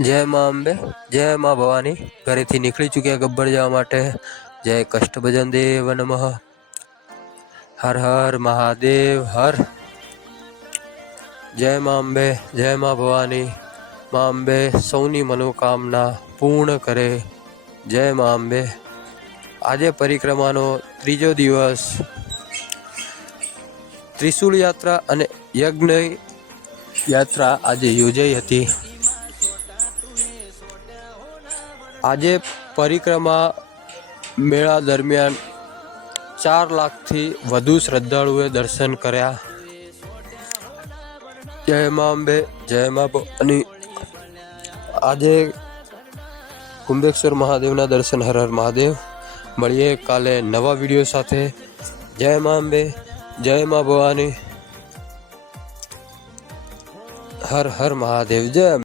જય મા અંબે, જય મા ભવાની. ઘરેથી નીકળી ચૂક્યા ગબ્બર જવા માટે. જય કષ્ટભજન દેવ નમઃ. હર હર મહાદેવ હર. જય મા અંબે, જય મા ભવાની. મા અંબે સૌની મનોકામના પૂર્ણ કરે. જય મા અંબે. આજે પરિક્રમાનો ત્રીજો દિવસ. ત્રિશુલ યાત્રા અને યજ્ઞ યાત્રા આજે યોજાઈ હતી. આજે પરિક્રમા મેળા દરમિયાન 4 લાખથી વધુ શ્રદ્ધાળુઓએ દર્શન કર્યા. જય મા અંબે, જય મા ભવાની. આજે કુંભેશ્વર મહાદેવના દર્શન. હર હર મહાદેવ. મળીએ કાલે નવા વિડીયો સાથે. જય મા અંબે, જય મા ભવાની. હર હર મહાદેવ. જય